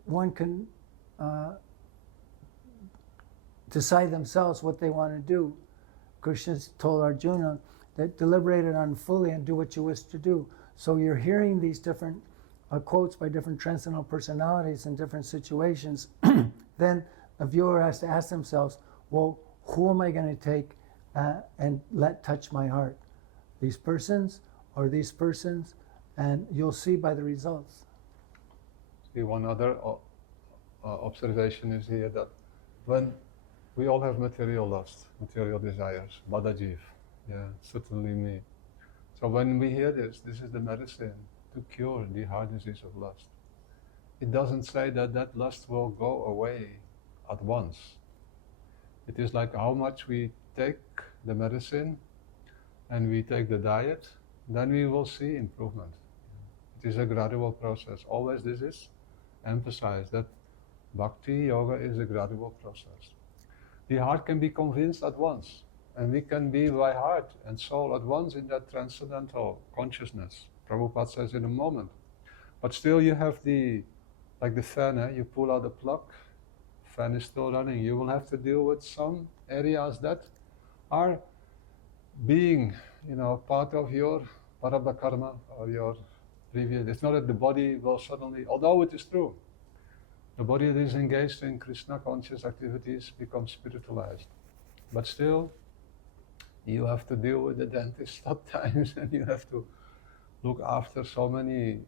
one can decide themselves what they want to do. Krishna told Arjuna that deliberate it on fully and do what you wish to do. So you're hearing these different quotes by different transcendental personalities in different situations. Then a viewer has to ask themselves, well, who am I going to take and let touch my heart? These persons or these persons? And you'll see by the results. See, one other observation is here that when we all have material lust, material desires, Badajiv, certainly me. So when we hear this is the medicine to cure the heart disease of lust. It doesn't say that lust will go away at once. It is like how much we take the medicine and we take the diet, then we will see improvement. It is a gradual process. Always this is emphasized, that bhakti yoga is a gradual process. The heart can be convinced at once, and we can be by heart and soul at once in that transcendental consciousness. Prabhupada says in a moment. But still you have like the fan, you pull out the plug, fan is still running. You will have to deal with some areas that are being, part of your parabha karma or your previous. It's not that the body will suddenly, although it is true, the body that is engaged in Krishna conscious activities becomes spiritualized. But still, you have to deal with the dentist at times, and you have to look after so many,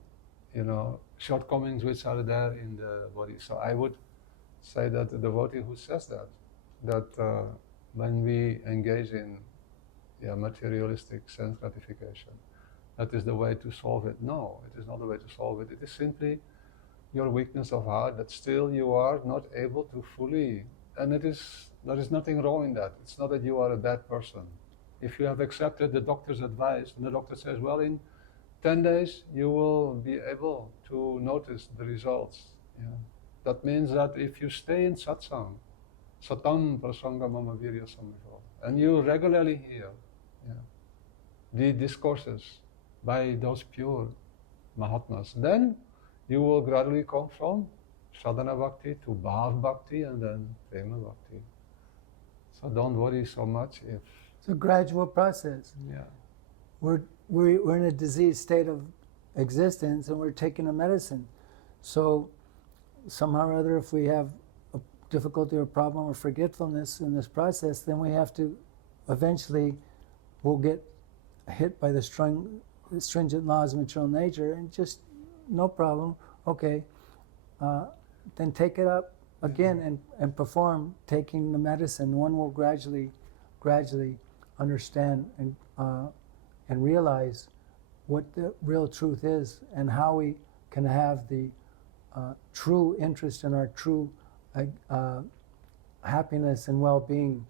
shortcomings which are there in the body. So I would say that the devotee who says that when we engage in materialistic sense gratification, that is the way to solve it. No, it is not the way to solve it. It is simply your weakness of heart, that still you are not able to fully, and there is nothing wrong in that. It's not that you are a bad person. If you have accepted the doctor's advice, and the doctor says, well, in 10 days you will be able to notice the results. That means that if you stay in satsang, satam prasanga mama virya samviho, and you regularly hear the discourses by those pure Mahatmas. Then you will gradually come from Sadhana Bhakti to Bhav Bhakti and then Prema Bhakti. So don't worry so much if... It's a gradual process. Yeah. We're in a diseased state of existence and we're taking a medicine. So somehow or other, if we have a difficulty or problem or forgetfulness in this process, then we have to eventually, we'll get hit by the stringent laws of material nature and just no problem, okay, then take it up again and perform taking the medicine. One will gradually understand and realize what the real truth is and how we can have the true interest in our true happiness and well-being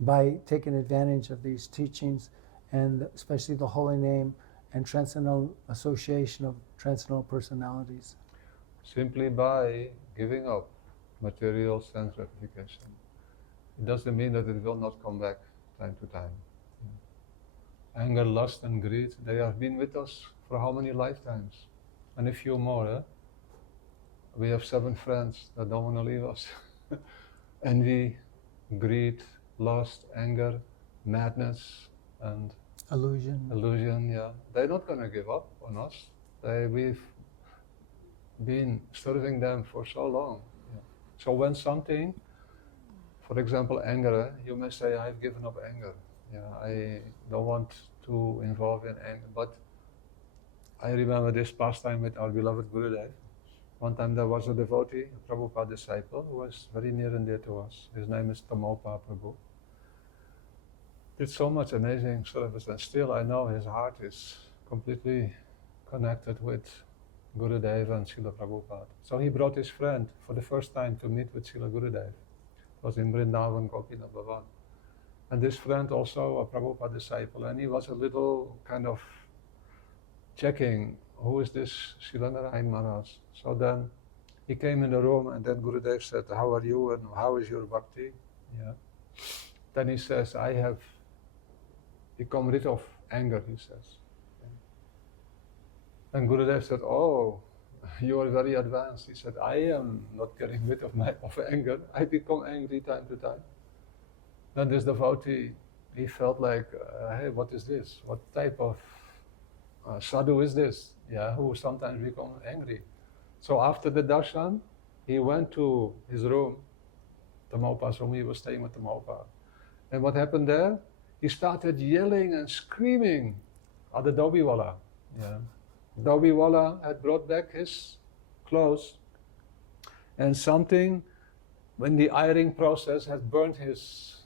by taking advantage of these teachings and especially the holy name and transcendental association of transcendental personalities. Simply by giving up material sense gratification. It doesn't mean that it will not come back time to time. Anger, lust and greed, they have been with us for how many lifetimes? And a few more. Eh? We have 7 friends that don't want to leave us. Envy, greed, lust, anger, madness and illusion, yeah. They're not going to give up on us. We've been serving them for so long. Yeah. So when something, for example anger, you may say, I've given up anger. Yeah, I don't want to involve in anger. But I remember this pastime with our beloved Gurudev. One time there was a devotee, a Prabhupada disciple, who was very near and dear to us. His name is Tamopa Prabhu. Did so much amazing service, and still I know his heart is completely connected with Gurudev and Srila Prabhupada. So he brought his friend for the first time to meet with Srila Gurudev. It was in Vrindavan, Gopinath Bhavan. And this friend also a Prabhupada disciple, and he was a little kind of checking, who is this Srila Narayan Maharaj? So then he came in the room and then Gurudev said, how are you and how is your bhakti? Yeah. Then he says, I have become rid of anger, he says. And Gurudev said, oh, you are very advanced. He said, I am not getting rid of anger. I become angry time to time. Then this devotee, he felt like, hey, what is this? What type of sadhu is this? Yeah, who sometimes becomes angry. So after the darshan, he went to his room, Tamopa's room. He was staying with Tamopa. And what happened there? He started yelling and screaming at the Dobiwala. Yeah. Dobiwala had brought back his clothes and something, when the ironing process had burnt his,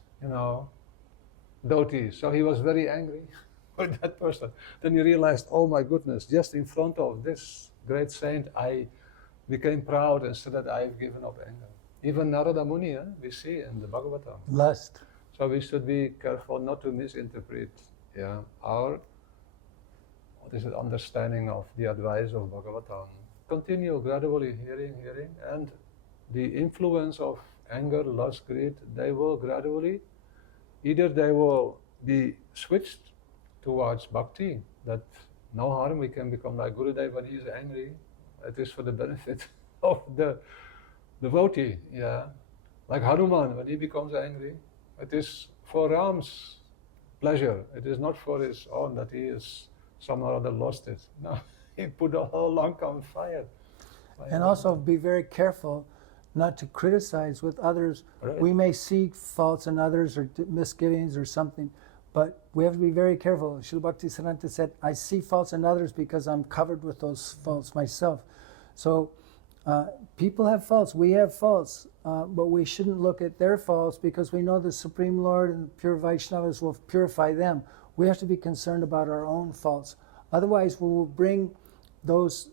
dhoti. So he was very angry with that person. Then he realized, oh my goodness, just in front of this great saint, I became proud and said that I've given up anger. Even Narada Muni, we see in the Bhagavatam. Lust. So we should be careful not to misinterpret our understanding of the advice of Bhagavatam. Continue gradually hearing, and the influence of anger, lust, greed, they will gradually, either they will be switched towards bhakti, that no harm, we can become like Gurudev when he is angry. It is for the benefit of the devotee, Like Hanuman, when he becomes angry, it is for Ram's pleasure. It is not for his own that he is somehow or other lost it. No, he put the whole Lanka on fire. And also be very careful not to criticize with others. Right. We may see faults in others or misgivings or something, but we have to be very careful. Srila Bhaktisiddhanta said, I see faults in others because I'm covered with those faults myself. So people have faults, we have faults, but we shouldn't look at their faults because we know the Supreme Lord and the pure Vaishnavas will purify them. We have to be concerned about our own faults. Otherwise, we will bring those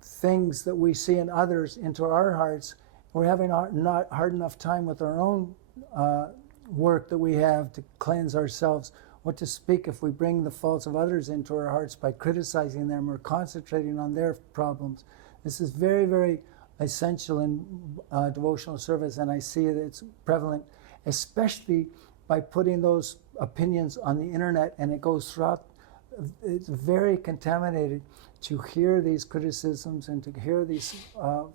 things that we see in others into our hearts. We're having not hard enough time with our own work that we have to cleanse ourselves. What to speak if we bring the faults of others into our hearts by criticizing them or concentrating on their problems. This is very, very essential in devotional service, and I see that it's prevalent, especially by putting those opinions on the internet, and it goes throughout it's very contaminated to hear these criticisms and to hear these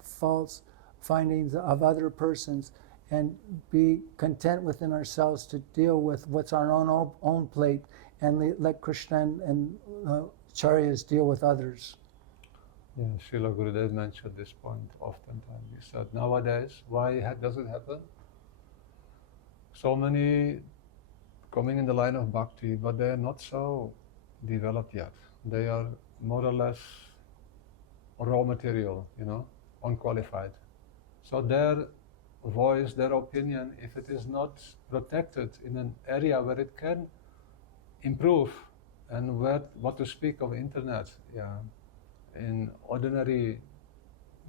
false findings of other persons and be content within ourselves to deal with what's on our own plate and let Krishna and Acharyas deal with others. Yeah, Srila Gurudev mentioned this point oftentimes. He said, nowadays, why does it happen? So many coming in the line of bhakti, but they are not so developed yet. They are more or less raw material, unqualified. So their voice, their opinion, if it is not protected in an area where it can improve, and what to speak of internet, in ordinary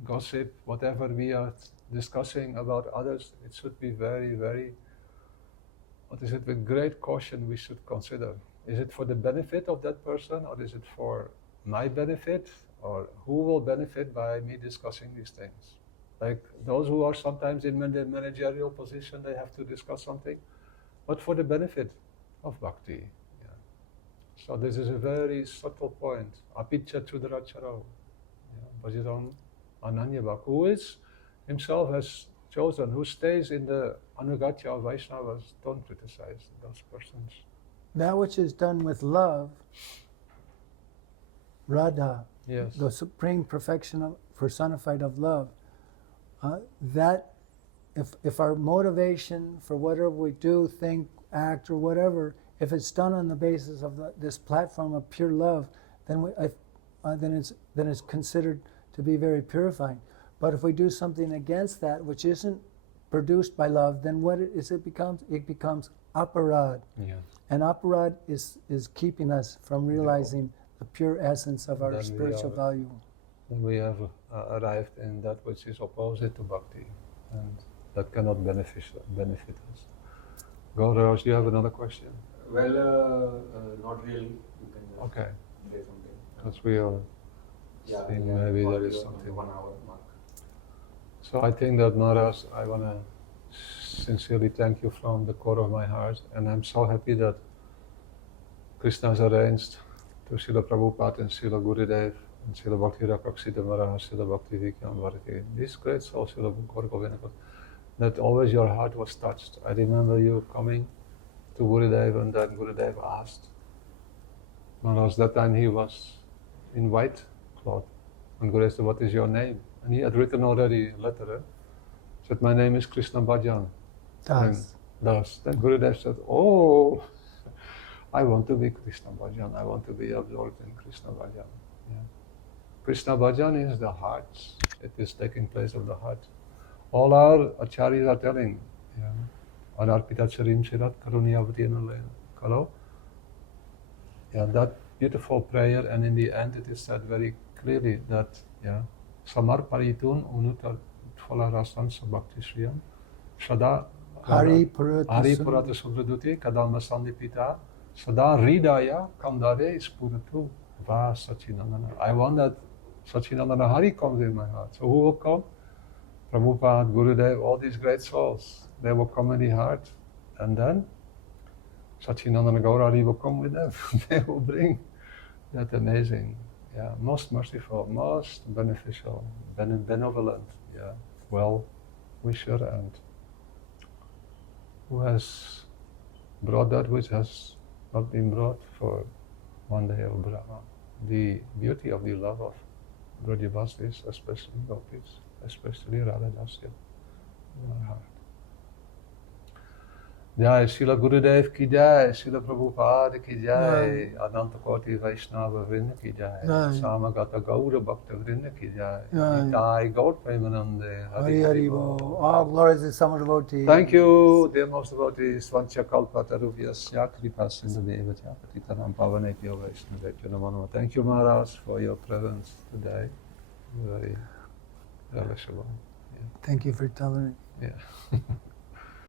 gossip, whatever we are discussing about others, it should be very, very, with great caution we should consider. Is it for the benefit of that person, or is it for my benefit, or who will benefit by me discussing these things? Like those who are sometimes in the managerial position, they have to discuss something, but for the benefit of bhakti. So this is a very subtle point. Apicca chudracharo. Bhajiram Ananyabhak, who is himself has chosen, who stays in the Anugatya of Vaishnavas, don't criticize those persons. That which is done with love, Radha, Yes. the supreme perfection personified of love, that if our motivation for whatever we do, think, act, or whatever, if it's done on the basis of this platform of pure love, then it's considered to be very purifying. But if we do something against that, which isn't produced by love, then what it becomes? It becomes aparad. Yeah. And aparad is keeping us from realizing the pure essence of our spiritual value. Then we have arrived in that which is opposite to bhakti, and that cannot benefit us. Gauraj, do you have another question? Well, not really. You can just Okay. say something. Because we are seeing maybe there is something. 1 hour mark. So I think that Maharaj, I want to sincerely thank you from the core of my heart, and I'm so happy that Krishna has arranged to Srila Prabhupada and Srila Gurudev and Srila Bhakti Rakaksita Maharaj, Srila Bhakti Vikram Bharati, these great souls, Srila Gaur Govinda, that always your heart was touched. I remember you coming to Gurudev, and then Gurudev asked Maharaj, that time he was in white cloth, and Gurudev said, what is your name? And he had written already a letter, said, my name is Krishna Bhajan. Das. Then Gurudev said, oh, I want to be Krishna Bhajan, I want to be absorbed in Krishna Bhajan. Yeah. Krishna Bhajan is the heart, it is taking place of the heart. All our acharyas are telling, Anarpita Charim Shirat Karuniyavati Kalo. Yeah, that beautiful prayer, and in the end it is said very clearly that, Samar Paritun Unutar Tfala Rasan Sabhakti Shriyam Sada Hari Purata Purata Subraduti Kadama Sandipita Sada Hridaya Kandare Spuratu Va Sachinandana. I want that Sachinandana Hari comes in my heart. So who will come? Prabhupada, Gurudev, all these great souls, they will come in the heart, and then Sachinandana Gaurari will come with them. They will bring that amazing, most merciful, most beneficial, benevolent, well-wisher, and who has brought that which has not been brought for one day of Brahma. The beauty of the love of Brajavasis, especially Gopis, especially Radha Dasya in our heart. Jai Srila Gurudev ki jai, Srila Prabhupada ki jai, Ananta Koti Vaishnava Vrinda ki jai, Samagata Gaura Bhakta Vrinda ki jai, Nitai Gaur Premanande, Hari Hari Bo. All glories to some devotees. Thank you, dear most devotees. Vancha Kalpa Tarubhyasya Kripa Sindhaveva Patitanam Pavanebhyo Vaishnavebhyo Namo Namo. Thank you, Maharaj, for your presence today. Very relishable. Thank you for telling me. Yeah.